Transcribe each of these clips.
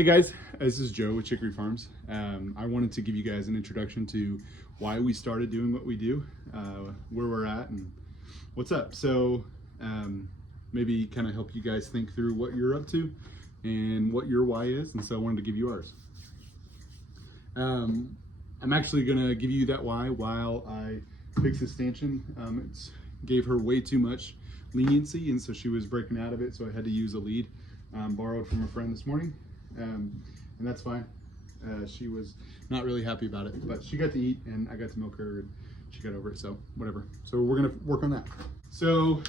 Hey guys, this is Joe with Chicory Farms. I wanted to give you guys an introduction to why we started doing what we do, where we're at, and what's up. So maybe kind of help you guys think through what you're up to and what your why is, and so I wanted to give you ours. I'm actually going to give you that why while I fix this stanchion. It gave her way too much leniency, and so she was breaking out of it, so I had to use a lead borrowed from a friend this morning. And that's fine. She was not really happy about it, but she got to eat and I got to milk her and she got over it, so whatever. So we're gonna work on that. So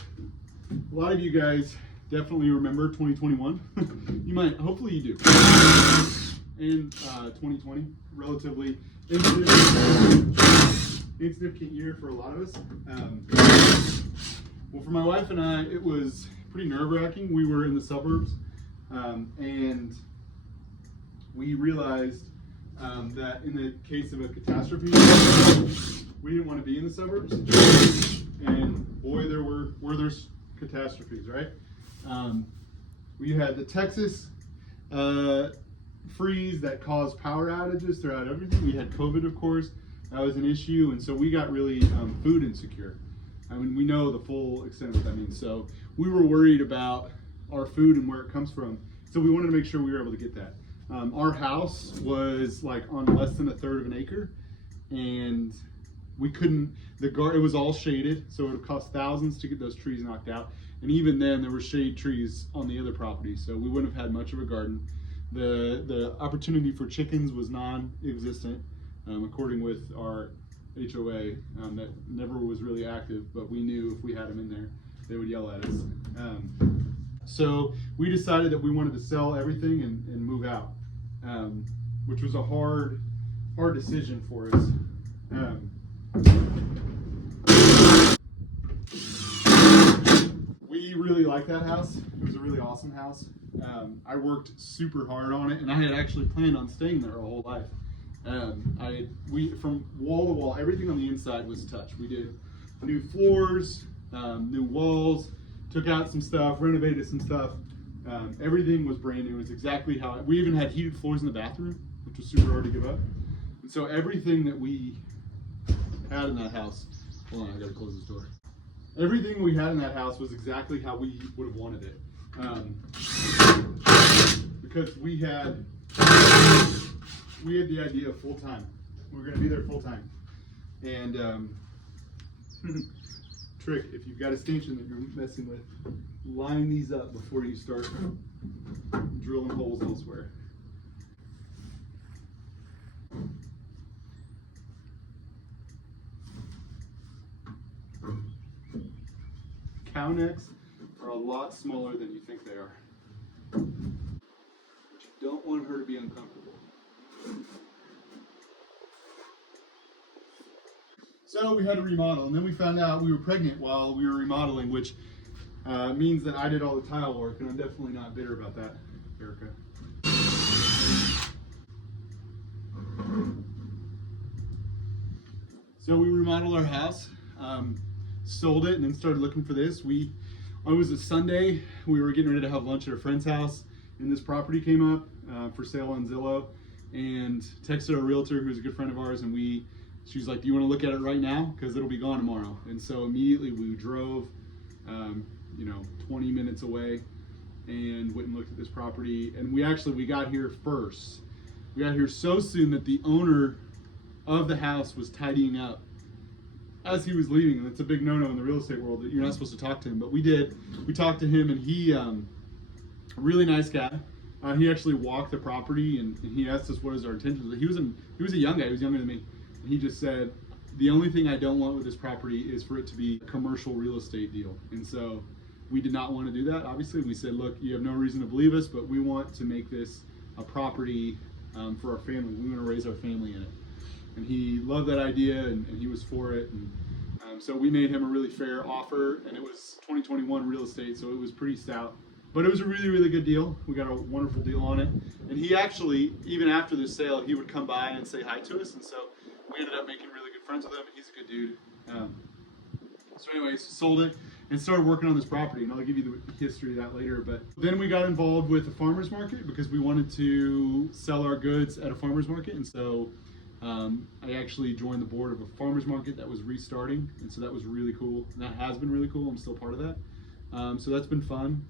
a lot of you guys definitely remember 2021. You might, hopefully you do. And 2020, relatively insignificant year for a lot of us. Well, for my wife and I, it was pretty nerve-wracking. We were in the suburbs and we realized that in the case of a catastrophe, we didn't want to be in the suburbs. And boy, there's catastrophes, right? We had the Texas freeze that caused power outages throughout everything. We had COVID, of course. That was an issue, and so we got really food insecure. I mean, we know the full extent of what that means. So we were worried about our food and where it comes from. So we wanted to make sure we were able to get that. Our house was like on less than 1/3 of an acre, and we couldn't, it was all shaded, so it would cost thousands to get those trees knocked out. And even then, there were shade trees on the other property, so we wouldn't have had much of a garden. The opportunity for chickens was non-existent, according with our HOA, that never was really active, but we knew if we had them in there, they would yell at us. So we decided that we wanted to sell everything and move out, which was a hard decision for us. We really liked that house. It was a really awesome house. I worked super hard on it, and I had actually planned on staying there our whole life. We from wall to wall, everything on the inside was touched. We did new floors, new walls, took out some stuff, renovated some stuff. Everything was brand new. It was exactly how we even had heated floors in the bathroom, which was super hard to give up. And so everything that we had in that house, hold on, I gotta close this door. Everything we had in that house was exactly how we would have wanted it. Because we had the idea of full time. We were gonna be there full time. And trick, if you've got a stanchion that you're messing with, line these up before you start drilling holes elsewhere. Cow necks are a lot smaller than you think they are. But you don't want her to be uncomfortable. So we had to remodel, and then we found out we were pregnant while we were remodeling, which means that I did all the tile work, and I'm definitely not bitter about that, Erica. So we remodeled our house, sold it, and then started looking for this. It was a Sunday. We were getting ready to have lunch at a friend's house, and this property came up for sale on Zillow, and texted our realtor, who's a good friend of ours, and she was like, do you want to look at it right now? Because it'll be gone tomorrow. And so immediately we drove, 20 minutes away and went and looked at this property. And we got here first. We got here so soon that the owner of the house was tidying up as he was leaving. And it's a big no-no in the real estate world that you're not supposed to talk to him. But we did. We talked to him, and he, a really nice guy. He actually walked the property, and he asked us what is our intentions. He was a young guy. He was younger than me. He just said, the only thing I don't want with this property is for it to be a commercial real estate deal. And so we did not want to do that, obviously. We said, look, you have no reason to believe us, but we want to make this a property for our family. We want to raise our family in it. And he loved that idea, and he was for it. And so we made him a really fair offer, and it was 2021 real estate, so it was pretty stout. But it was a really, really good deal. We got a wonderful deal on it. And he actually, even after the sale, he would come by and say hi to us. And so we ended up making really good friends with him. He's a good dude. So anyways, sold it. and started working on this property, and I'll give you the history of that later. But then we got involved with the farmers market because we wanted to sell our goods at a farmers market, and so I actually joined the board of a farmers market that was restarting, and so that was really cool. And that has been really cool. I'm still part of that, so that's been fun.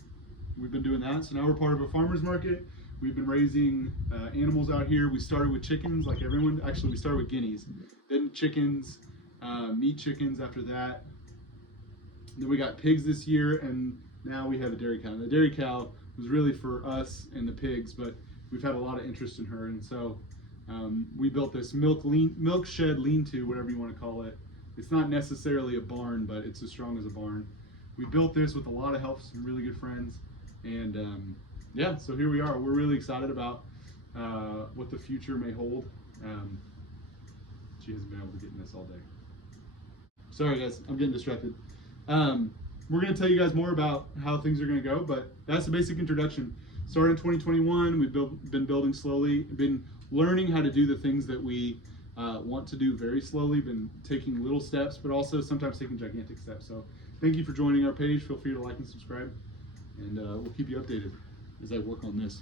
We've been doing that. So now we're part of a farmers market. We've been raising animals out here. We started with chickens, like everyone. Actually, we started with guineas, then chickens, meat chickens after that. Then we got pigs this year, and now we have a dairy cow. And the dairy cow was really for us and the pigs, but we've had a lot of interest in her, and so we built this milk shed lean-to, whatever you want to call it. It's not necessarily a barn, but it's as strong as a barn. We built this with a lot of help from some really good friends, and yeah, so here we are. We're really excited about what the future may hold. She hasn't been able to get in this all day. Sorry guys, I'm getting distracted. We're going to tell you guys more about how things are going to go, but that's the basic introduction. Started in 2021, we've been building slowly, been learning how to do the things that we want to do very slowly, been taking little steps, but also sometimes taking gigantic steps. So thank you for joining our page. Feel free to like and subscribe, and we'll keep you updated as I work on this.